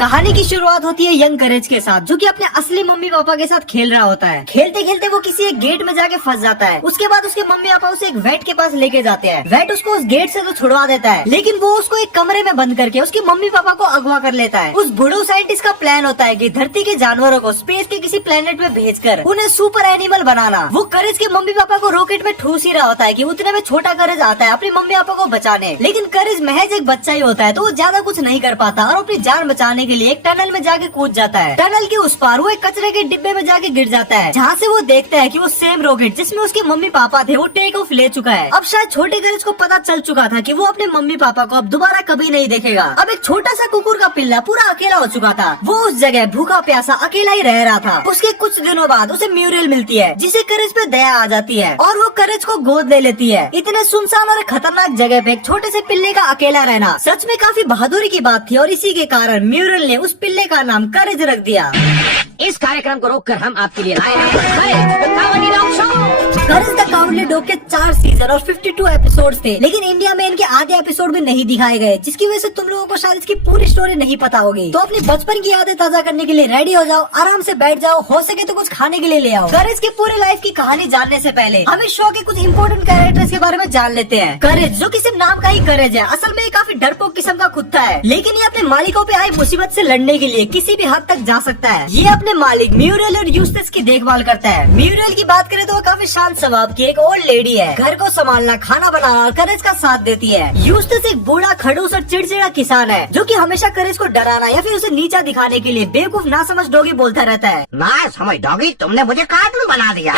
कहानी की शुरुआत होती है यंग करेज के साथ, जो कि अपने असली मम्मी पापा के साथ खेल रहा होता है। खेलते खेलते वो किसी एक गेट में जाके फंस जाता है। उसके बाद उसके मम्मी पापा उसे एक वेट के पास लेके जाते हैं। वेट उसको उस गेट से तो छुड़वा देता है, लेकिन वो उसको एक कमरे में बंद करके उसके मम्मी पापा को अगवा कर लेता है। उस बूढ़े साइंटिस्ट का प्लान होता है कि धरती के जानवरों को स्पेस के किसी प्लेनेट में भेजकर उन्हें सुपर एनिमल बनाना। वो करेज के मम्मी पापा को रॉकेट में ठूस ही रहा होता है कि उतने में छोटा करेज आता है अपने मम्मी पापा को बचाने, लेकिन करेज महज एक बच्चा ही होता है तो वो ज्यादा कुछ नहीं कर पाता और अपनी जान बचाने के लिए एक टनल में जाके कूद जाता है। टनल के उस पार वो एक कचरे के डिब्बे में जाके गिर जाता है, जहाँ से वो देखता है कि वो सेम रॉकेट जिसमें उसके मम्मी पापा थे वो टेक ऑफ ले चुका है। अब शायद छोटे करेज को पता चल चुका था कि वो अपने मम्मी पापा को अब दोबारा कभी नहीं देखेगा। अब एक छोटा सा कुकुर का पिल्ला पूरा अकेला हो चुका था। वो उस जगह भूखा प्यासा अकेला ही रह रहा था। उसके कुछ दिनों बाद उसे म्यूरल मिलती है, जिसे करेज पे दया आ जाती है और वो करेज को गोद ले लेती है। इतने सुनसान और खतरनाक जगह पे एक छोटे से पिल्ले का अकेला रहना सच में काफी बहादुरी की बात थी, और इसी के कारण म्यूरल ने उस पिल्ले का नाम करेज रख दिया। इस कार्यक्रम को रोककर हम आपके लिए लाए हैं करेज द काउंटली डॉग के 4 सीजन और 52 एपिसोड्स थे, लेकिन इंडिया में इनके आधे एपिसोड भी नहीं दिखाए गए, जिसकी वजह से तुम लोगों को शायद इसकी पूरी स्टोरी नहीं पता होगी। तो अपनी बचपन की यादें ताजा करने के लिए रेडी हो जाओ, आराम से बैठ जाओ, हो सके तो कुछ खाने के लिए ले आओ। करेज की पूरी लाइफ की कहानी जानने से पहले हम इस शो के कुछ इंपॉर्टेंट कैरेक्टर्स के बारे में जान लेते हैं। करेज, जो कि सिर्फ नाम का ही करेज है, असल में ये काफी डरपोक किस्म का कुत्ता है, लेकिन ये अपने मालिकों पे आई मुसीबत से लड़ने के लिए किसी भी हद तक जा सकता है। ये अपने मालिक म्यूरल और यूस्टस की देखभाल करता है। म्यूरल की बात करें तो वो काफी शांत स्वभाव की एक ओल्ड लेडी है, घर को संभालना, खाना बनाना और करेज का साथ देती है। यूस्टस एक बूढ़ा खड़ूस और चिड़चिड़ा किसान है, जो कि हमेशा करेज को डराना या फिर उसे नीचा दिखाने के लिए बेवकूफ नासमझ डॉगी बोलता रहता है। ना समझ डॉगी, तुमने मुझे कार्टून बना दिया।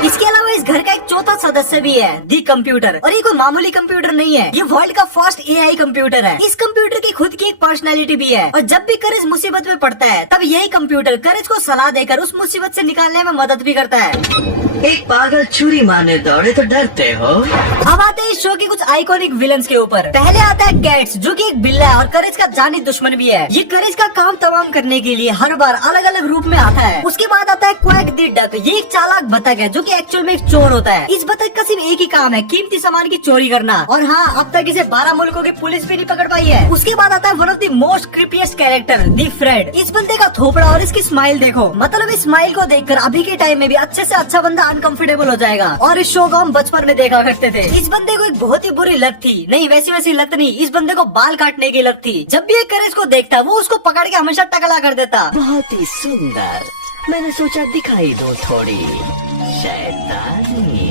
इसके अलावा इस घर का एक चौथा सदस्य भी है, दी कंप्यूटर, और ये कोई मामूली कंप्यूटर नहीं है, ये वर्ल्ड का फर्स्ट एआई कंप्यूटर है। इस कंप्यूटर की खुद की एक पर्सनैलिटी भी है, और जब भी करेज मुसीबत में पड़ता है तब यही कंप्यूटर करेज को सलाह देकर उस मुसीबत से निकालने में मदद भी करता है। एक पागल छुरी मारने दौड़े तो डरते हो। अब आते हैं इस शो के कुछ आइकॉनिक विलन्स के ऊपर। पहले आता है कैट्स, जो कि एक बिल्ला है और करेज का जानी दुश्मन भी है। ये करेज का काम तमाम करने के लिए हर बार अलग अलग रूप में आता है। उसके बाद आता है क्वैक द डक, ये एक चालाक बतख है, जो कि एक्चुअल में एक चोर होता है। इस बतख का सिर्फ एक ही काम है, कीमती सामान की चोरी करना, और हाँ, अब तक इसे 12 मुल्कों की पुलिस भी नहीं पकड़ पाई है। उसके बाद आता है one of the most creepiest character, the Fred. इस बंदे का थोपड़ा और इसकी स्माइल देखो, मतलब इस स्माइल को देखकर अभी के टाइम में भी अच्छे से अच्छा बंदा अनकंफर्टेबल हो जाएगा। और इस शो को हम बचपन में देखा करते थे। इस बंदे को एक बहुत ही बुरी लत थी, नहीं वैसी लत नहीं, इस बंदे को बाल काटने की लत थी। जब भी ये करेज को देखता वो उसको पकड़ के हमेशा टकला कर देता। बहुत ही सुंदर, मैंने सोचा दिखाई दो थोड़ी शैतानी।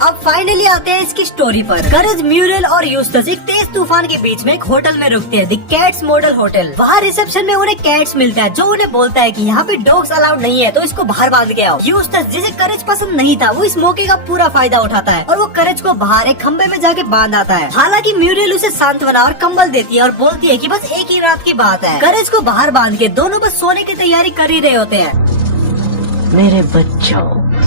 अब फाइनली आते हैं इसकी स्टोरी पर। करेज, म्यूरल और यूस्टस एक तेज तूफान के बीच में एक होटल में रुकते हैं, द कैट्स मॉडल होटल। वहाँ रिसेप्शन में उन्हें कैट्स मिलता है, जो उन्हें बोलता है कि यहाँ पे डॉग्स अलाउड नहीं है, तो इसको बाहर बांध के आओ। यूस्टस, जिसे करेज पसंद नहीं था, वो इस मौके का पूरा फायदा उठाता है और वो करेज को बाहर एक खंबे में जाके बांध आता है। हालांकि म्यूरल उसे सांत्वना और कंबल देती है और बोलती है कि बस एक ही रात की बात है। करेज को बाहर बांध के दोनों बस सोने की तैयारी कर ही रहे होते हैं। मेरे बच्चों,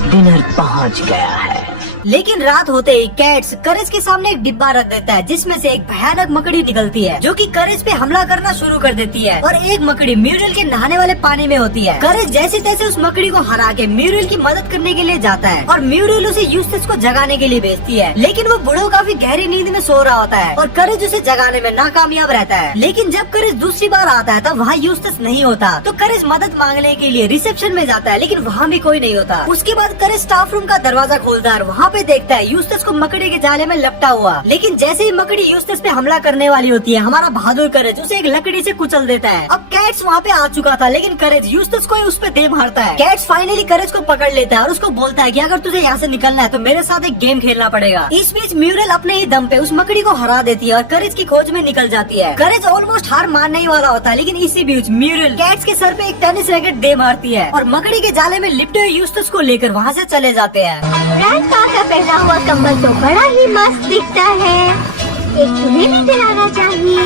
डिनर पहुंच गया है। लेकिन रात होते ही कैट्स करेज के सामने एक डिब्बा रख देता है, जिसमें से एक भयानक मकड़ी निकलती है, जो कि करेज पे हमला करना शुरू कर देती है, और एक मकड़ी म्यूरल के नहाने वाले पानी में होती है। करेज जैसे तैसे उस मकड़ी को हरा के म्यूरल की मदद करने के लिए जाता है, और म्यूरल उसे यूस्टस को जगाने के लिए भेजती है, लेकिन वो बूढ़ो काफी गहरी नींद में सो रहा होता है और करेज उसे जगाने में नाकामयाब रहता है। लेकिन जब करेज दूसरी बार आता है तब वहाँ यूस्टस नहीं होता, तो करेज मदद मांगने के लिए रिसेप्शन में जाता है, लेकिन वहाँ भी कोई नहीं होता। उसके बाद करेज स्टाफ रूम का दरवाजा खोलता है, वहाँ पे देखता है यूस्टस को मकड़ी के जाले में लपटा हुआ। लेकिन जैसे ही मकड़ी यूस्टस पे हमला करने वाली होती है, हमारा बहादुर करेज उसे एक लकड़ी से कुचल देता है। अब कैट्स वहाँ पे आ चुका था, लेकिन करेज यूस्टस को ही उस पे दे मारता है। कैट्स फाइनली करेज को पकड़ लेता है और उसको बोलता है कि अगर तुझे यहाँ से निकलना है तो मेरे साथ एक गेम खेलना पड़ेगा। इस बीच म्यूरल अपने ही दम पे उस मकड़ी को हरा देती है और करेज की खोज में निकल जाती है। करेज ऑलमोस्ट हार मानने ही वाला होता है, लेकिन इसी बीच म्यूरल कैट्स के सर पे एक टेनिस रैकेट दे मारती है और मकड़ी के जाले में लिपटे हुए यूस्टस को लेकर वहाँ से चले जाते हैं। ग्रैंडपा का पहना हुआ कंबल तो बड़ा ही मस्त दिखता है, एक तुम्हें भी दिलाना चाहिए।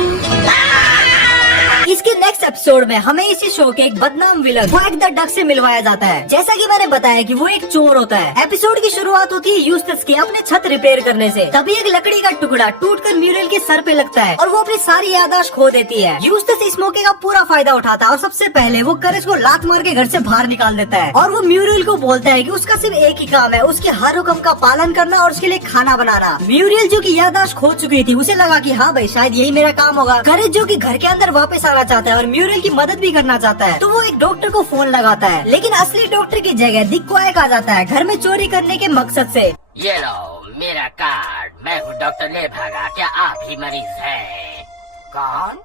इसके नेक्स्ट एपिसोड में हमें इसी शो के एक बदनाम विलन क्वैक द डक से मिलवाया जाता है। जैसा कि मैंने बताया कि वो एक चोर होता है। एपिसोड की शुरुआत होती है यूस्टस के अपने छत रिपेयर करने से। तभी एक लकड़ी का टुकड़ा टूटकर म्यूरल के सर पे लगता है और वो अपनी सारी याददाश्त खो देती है। यूस्टस इस मौके का पूरा फायदा उठाता है और सबसे पहले वो करेज को लात मार के घर से बाहर निकाल देता है और वो म्यूरल को बोलता है कि उसका सिर्फ एक ही काम है, उसके हर हुक्म का पालन करना और उसके लिए खाना बनाना। म्यूरल जो की याददाश्त खो चुकी थी, उसे लगा कि हाँ भाई शायद यही मेरा काम होगा। करेज जो कि घर के अंदर वापस आना चाहता है और म्यूरल की मदद भी करना चाहता है, तो वो एक डॉक्टर को फोन लगाता है। लेकिन असली डॉक्टर की जगह दिक क्वैक आ जाता है घर में चोरी करने के मकसद से। ये लो मेरा कार्ड, मैं हूँ डॉक्टर ले भागा, क्या आप ही मरीज हैं? कौन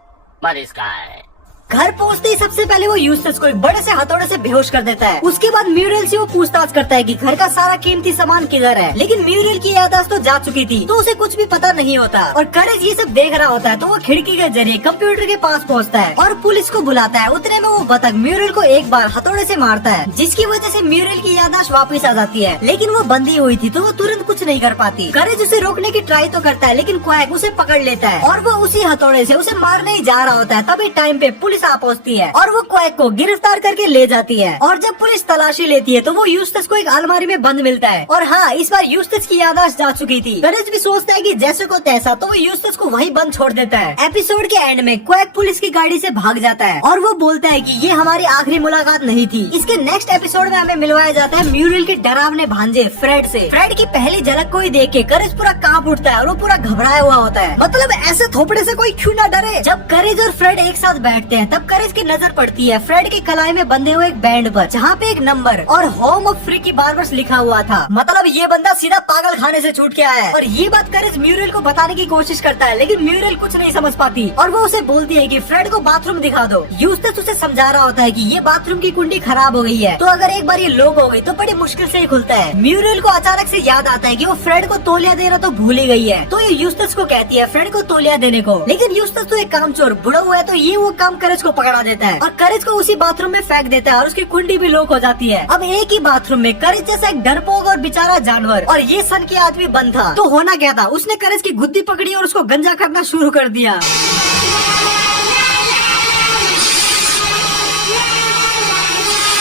मरीज का है? घर पहुंचते ही सबसे पहले वो यूस्टस को एक बड़े से हथौड़े से बेहोश कर देता है। उसके बाद म्यूरल से वो पूछताछ करता है कि घर का सारा कीमती सामान किधर है। लेकिन म्यूरल की याददाश्त तो जा चुकी थी, तो उसे कुछ भी पता नहीं होता और करेज ये सब देख रहा होता है। तो वो खिड़की के जरिए कंप्यूटर के पास पहुंचता है और पुलिस को बुलाता है। उतने में वो बतख म्यूरल को एक बार हथौड़े से मारता है, जिसकी वजह से म्यूरल की याददाश्त वापस आ जाती है। लेकिन वो बंधी हुई थी, तो वो तुरंत कुछ नहीं कर पाती। करेज उसे रोकने की ट्राई तो करता है, लेकिन क्वैक उसे पकड़ लेता है और वो उसी हथौड़े से उसे मारने ही जा रहा होता है। तभी टाइम पे पुलिस आ पहुंचती है और वो क्वैक को गिरफ्तार करके ले जाती है। और जब पुलिस तलाशी लेती है तो वो यूस्टस को एक अलमारी में बंद मिलता है। और हाँ, इस बार यूस्टस की याददाश्त जा चुकी थी। करेज भी सोचता है कि जैसे को तैसा, तो वो यूस्टस को वहीं बंद छोड़ देता है। एपिसोड के एंड में क्वैक पुलिस की गाड़ी से भाग जाता है और वो बोलता है कि ये हमारी आखिरी मुलाकात नहीं थी। इसके नेक्स्ट एपिसोड में हमें मिलवाया जाता है म्यूरल के डरावने भांजे फ्रेड से। फ्रेड की पहली झलक को ही देख के करेज पूरा कांप उठता है और वो पूरा घबराया हुआ होता है। मतलब ऐसे थोपड़े से कोई क्यों ना डरे। जब करेज और फ्रेड एक साथ बैठते हैं, तब करेज की नजर पड़ती है फ्रेड की कलाई में बंधे हुए एक बैंड पर, जहाँ पे एक नंबर और होम ऑफ फ्रीकी बार्बर्स लिखा हुआ था। मतलब ये बंदा सीधा पागल खाने से छूट के आया है। और ये बात करेज म्यूरल को बताने की कोशिश करता है, लेकिन म्यूरल कुछ नहीं समझ पाती और वो उसे बोलती है कि फ्रेड को बाथरूम दिखा दो। यूस्टस उसे समझा रहा होता है कि ये बाथरूम की कुंडी खराब हो गई है, तो अगर एक बार ये लॉक हो गई तो बड़ी मुश्किल से ही खुलता है। म्यूरल को अचानक से याद आता है कि वो फ्रेड को तौलिया देना तो भूल ही गई है, तो ये यूस्टस को कहती है फ्रेड को तौलिया देने को। लेकिन यूस्टस तो एक कामचोर बुढ़ा हुआ है, तो ये वो काम करेज को पकड़ा देता है और करेज को उसी बाथरूम में फेंक देता है और उसकी कुंडी भी लॉक हो जाती है। अब एक ही बाथरूम में करेज जैसा एक डरपोक और बेचारा जानवर और ये सन के आदमी बंद था। तो होना क्या था, उसने करेज की गुद्दी पकड़ी और उसको गंजा करना शुरू कर दिया।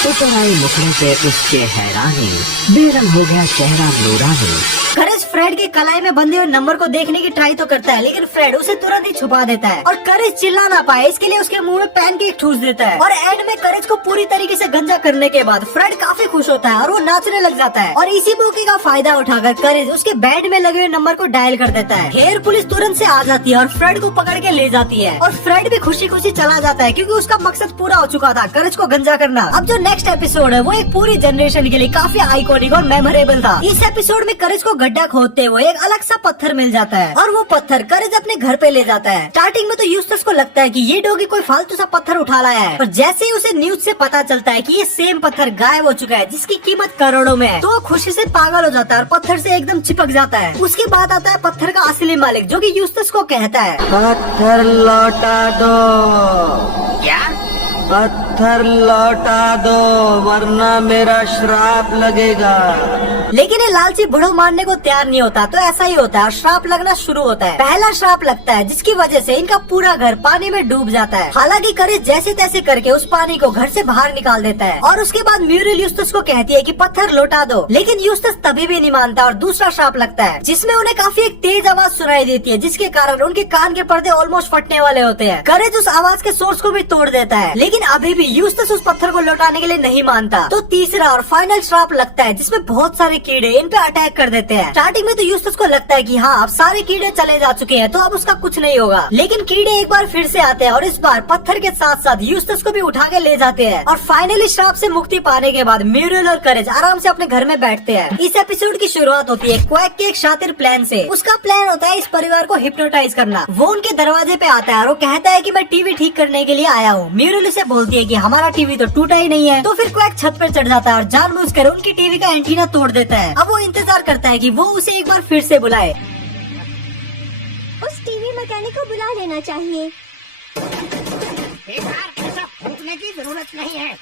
उतर आई मुखड़े से उसके हैरानी, बेरंग हो गया चेहरा नूरानी। करेज फ्रेड के कलाई में बंधे हुए नंबर को देखने की ट्राई तो करता है, लेकिन फ्रेड उसे तुरंत ही छुपा देता है और करेज चिल्ला ना पाए इसके लिए उसके मुंह में पैनकेक ठूस देता है। और एंड में करेज को पूरी तरीके से गंजा करने के बाद फ्रेड काफी खुश होता है और वो नाचने लग जाता है। और इसी मौके का फायदा उठाकर करेज उसके बैंड में लगे हुए नंबर को डायल कर देता है। हेयर पुलिस तुरंत से आ जाती है और फ्रेड को पकड़ के ले जाती है और फ्रेड भी खुशी खुशी चला जाता है, क्योंकि उसका मकसद पूरा हो चुका था, करेज को गंजा करना। अब जो नेक्स्ट एपिसोड है वो एक पूरी जनरेशन के लिए काफी आइकॉनिक और मेमोरेबल था। इस एपिसोड में करेज को गड्ढा खोदते हुए एक अलग सा पत्थर मिल जाता है और वो पत्थर करेज अपने घर पे ले जाता है। स्टार्टिंग में तो यूस्टस को लगता है कि ये डॉगी कोई फालतू सा पत्थर उठा लाया है, और जैसे ही उसे न्यूज से पता चलता है कि ये सेम पत्थर गायब हो चुका है जिसकी कीमत करोड़ों में है, तो वो खुशी से पागल हो जाता है और पत्थर से एकदम चिपक जाता है। उसके बाद आता है पत्थर का असली मालिक, जो कि यूस्टस को कहता है पत्थर लौटा दो, क्या? पत्थर लौटा दो वरना मेरा श्राप लगेगा। लेकिन ये लालची बुढ़ो मानने को तैयार नहीं होता, तो ऐसा ही होता है और श्राप लगना शुरू होता है। पहला श्राप लगता है जिसकी वजह से इनका पूरा घर पानी में डूब जाता है। हालांकि करेज जैसे तैसे करके उस पानी को घर से बाहर निकाल देता है और उसके बाद म्यूरल यूस्टस को कहती है कि पत्थर लौटा दो, लेकिन यूस्टस तभी भी नहीं मानता और दूसरा श्राप लगता है जिसमें उन्हें काफी एक तेज आवाज सुनाई देती है, जिसके कारण उनके कान के पर्दे ऑलमोस्ट फटने वाले होते हैं। करेज उस आवाज के सोर्स को भी तोड़ देता है, लेकिन अभी भी यूस्टस उस पत्थर को लौटाने के लिए नहीं मानता। तो तीसरा और फाइनल श्राप लगता है जिसमें बहुत सारे कीड़े इन पे अटैक कर देते हैं। स्टार्टिंग में तो यूस्टस को लगता है कि हाँ अब सारे कीड़े चले जा चुके हैं, तो अब उसका कुछ नहीं होगा, लेकिन कीड़े एक बार फिर से आते हैं और इस बार पत्थर के साथ साथ यूस्टस को भी उठा के ले जाते हैं। और फाइनली श्राप से मुक्ति पाने के बाद म्यूरल और करेज आराम से अपने घर में बैठते हैं। इस एपिसोड की शुरुआत होती है क्वैक के एक शातिर प्लान से। उसका प्लान होता है इस परिवार को हिप्नोटाइज करना। वो उनके दरवाजे पे आता है और वो कहता है कि मैं टीवी ठीक करने के लिए आया हूँ। म्यूरल उसे बोलती है कि हमारा टीवी तो टूटा ही नहीं है, तो फिर क्वैक छत पर चढ़ जाता है और जानबूझकर उनकी टीवी का एंटीना तोड़ देता है। अब वो इंतजार करता है कि वो उसे एक बार फिर से बुलाए। उस टीवी मैकेनिक को बुला लेना चाहिए। एक बार ऐसा फूकने की जरूरत नहीं है।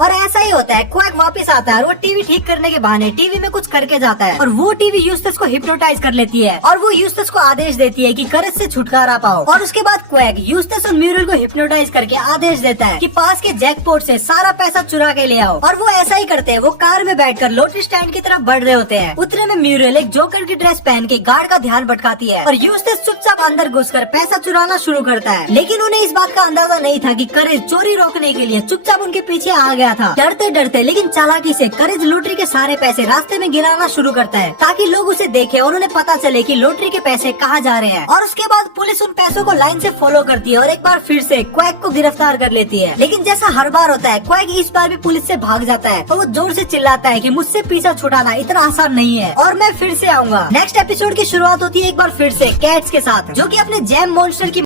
और ऐसा ही होता है, क्वैक वापस आता है और वो टीवी ठीक करने के बहाने टीवी में कुछ करके जाता है और वो टीवी यूस्टस को हिप्नोटाइज कर लेती है और वो यूस्टस को आदेश देती है कि करज से छुटकारा पाओ। और उसके बाद क्वैक यूस्टस और म्यूरल को हिप्नोटाइज करके आदेश देता है कि पास के जैकपॉट से सारा पैसा चुरा के ले आओ। और वो ऐसा ही करते हैं। वो कार में बैठकर लॉटरी स्टैंड की तरफ बढ़ रहे होते हैं। उतने में म्यूरल एक जोकर की ड्रेस पहन के गार्ड का ध्यान भटकाती है और यूस्टस चुपचाप अंदर घुसकर पैसा चुराना शुरू करता है। लेकिन उन्हें इस बात का अंदाजा नहीं था कि करज चोरी रोकने के लिए चुपचाप उनके पीछे आ गया था। डरते डरते लेकिन चालाकी से करज लॉटरी के सारे पैसे रास्ते में गिराना शुरू करता है ताकि लोग उसे देखें और उन्हें पता चले कि लॉटरी के पैसे कहाँ जा रहे हैं। और उसके बाद पुलिस उन पैसों को लाइन से फॉलो करती है और एक बार फिर से क्वैक को गिरफ्तार कर लेती है। लेकिन जैसा हर बार होता है, क्वैक इस बार भी पुलिस से भाग जाता है और वो जोर से चिल्लाता है कि मुझसे पीछा छुड़ाना इतना आसान नहीं है और मैं फिर से आऊंगा। नेक्स्ट एपिसोड की शुरुआत होती है एक बार फिर से कैट्स के साथ, जो कि अपने जैम मॉन्स्टर की